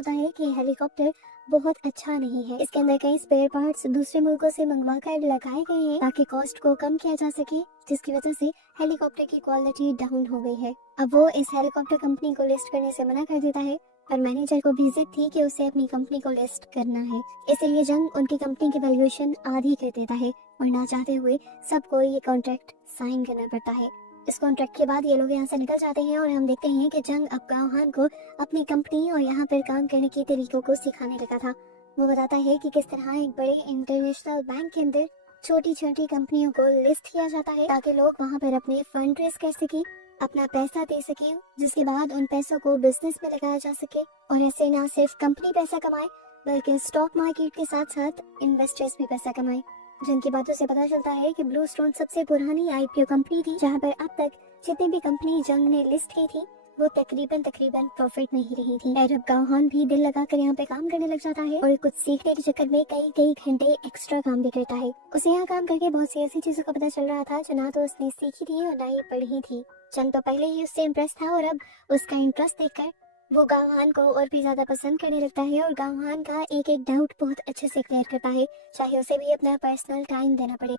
होता है कि हेलीकॉप्टर बहुत अच्छा नहीं है। इसके अंदर कई स्पेयर पार्ट्स दूसरे मुल्कों से मंगवा कर लगाए गए हैं ताकि कॉस्ट को कम किया जा सके, जिसकी वजह से हेलीकॉप्टर की क्वालिटी डाउन हो गई है। अब वो इस हेलीकॉप्टर कंपनी को लिस्ट करने से मना कर देता है, पर मैनेजर को भी जिद थी कि उसे अपनी कंपनी को लिस्ट करना है। इसीलिए जंग उनकी कंपनी की वैल्यूएशन आधी कर देता है और ना चाहते हुए सबको ये कॉन्ट्रैक्ट साइन करना पड़ता है। इस कॉन्ट्रैक्ट के बाद ये लोग यहाँ से निकल जाते हैं और हम देखते हैं कि जंग अब गावहान को अपनी कंपनी और यहाँ पर काम करने के तरीकों को सिखाने लगा था। वो बताता है कि किस तरह एक बड़े इंटरनेशनल बैंक के अंदर छोटी छोटी कंपनियों को लिस्ट किया जाता है ताकि लोग वहाँ पर अपने फंड रेज कर सके, अपना पैसा दे सके, जिसके बाद उन पैसों को बिजनेस में लगाया जा सके और ऐसे ना सिर्फ कंपनी पैसा कमाए बल्कि स्टॉक मार्केट के साथ साथ इन्वेस्टर्स भी पैसा कमाए। जिनकी बातों से पता चलता है कि ब्लू स्टोन सबसे पुरानी आईपीओ कंपनी थी, जहां पर अब तक जितनी भी कंपनी जंग ने लिस्ट की थी वो तकरीबन प्रॉफिट में ही रही थी। अरब गावहान भी दिल लगाकर यहाँ पे काम करने लग जाता है और कुछ सीखने के चक्कर में कई घंटे एक्स्ट्रा काम भी करता है। उसे यहाँ काम करके बहुत सी ऐसी चीजों का पता चल रहा था जो ना तो उसने सीखी थी और ना ही पढ़ी थी। जंग तो पहले ही उससे इम्प्रेस था और अब उसका इंटरेस्ट देखकर वो गावहान को और भी ज्यादा पसंद करने लगता है और गावहान का एक एक डाउट बहुत अच्छे से क्लियर करता है, चाहे उसे भी अपना पर्सनल टाइम देना पड़े।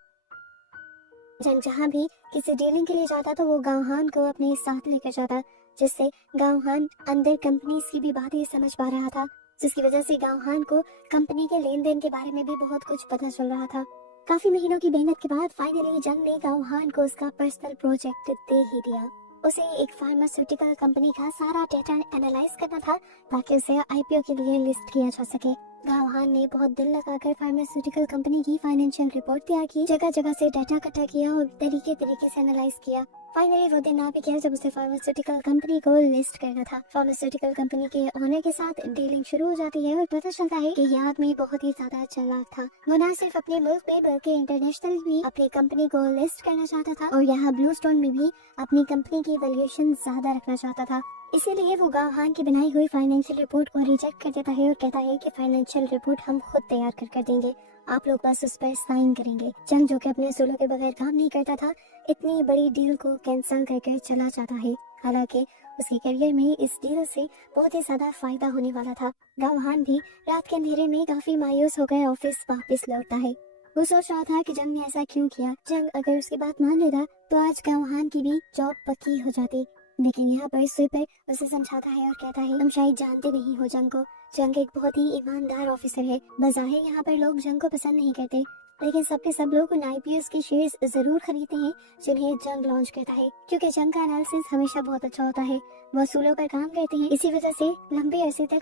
जंग जहाँ भी किसी डीलिंग के लिए जाता तो वो गावहान को अपने साथ लेकर जाता, जिससे गावहान अंदर कंपनी की भी बातें समझ पा रहा था, जिसकी वजह से गावहान को कंपनी के लेन देन के बारे में भी बहुत कुछ पता चल रहा था। काफी महीनों की मेहनत के बाद फाइनली जंग ने गावहान को उसका पर्सनल प्रोजेक्ट दे ही दिया। उसे एक फार्मास्यूटिकल कंपनी का सारा डेटा एनालाइज करना था ताकि उसे आईपीओ के लिए लिस्ट किया जा सके। गावहान ने बहुत दिल लगाकर फार्मास्यूटिकल कंपनी की फाइनेंशियल रिपोर्ट तैयार की, जगह जगह से डाटा इकट्ठा किया और तरीके से एनालाइज किया। फाइनली वो दिन आ भी गया जब उसे फार्मास्यूटिकल कंपनी को लिस्ट करना था। फार्मास्यूटिकल कंपनी के ओनर के साथ डीलिंग शुरू हो जाती है और पता चलता है कि यह आदमी बहुत ही ज्यादा चालाक था। वो न सिर्फ अपने मुल्क में बल्कि इंटरनेशनल भी अपनी कंपनी को लिस्ट करना चाहता था और यहाँ ब्लू स्टोन में भी अपनी कंपनी की वैल्यूएशन ज्यादा रखना चाहता था। इसीलिए वो गावहान की बनाई हुई फाइनेंशियल रिपोर्ट को रिजेक्ट कर देता है और कहता है कि फाइनेंशियल रिपोर्ट हम खुद तैयार कर देंगे, आप लोग बस उस पर साइन करेंगे। जंग जो कि अपने असूलों के बगैर काम नहीं करता था, इतनी बड़ी डील को कैंसिल करके चला जाता है। हालांकि उसके करियर में इस डील से बहुत ही ज्यादा फायदा होने वाला था। गावहान भी रात के अंधेरे में काफी मायूस होकर ऑफिस वापस लौटता है। वो सोच रहा था कि जंग ने ऐसा क्यों किया। जंग अगर उसकी बात मान लेता तो आज गावहान की भी जॉब पक्की हो जाती, लेकिन यहाँ पर स्वीपर उसे समझाता है और कहता है तुम शायद जानते नहीं हो जंग को। जंग एक बहुत ही ईमानदार ऑफिसर है। बज़ाहिर यहाँ पर लोग जंग को पसंद नहीं करते, लेकिन सबके सब लोग उन आईपीएस के शेयर्स जरूर खरीदते हैं जिन्हें जंग लॉन्च करता है, क्योंकि जंग का एनालिसिस हमेशा बहुत अच्छा होता है। वो असूलों पर काम करते हैं, इसी वजह से लंबे अरसे तक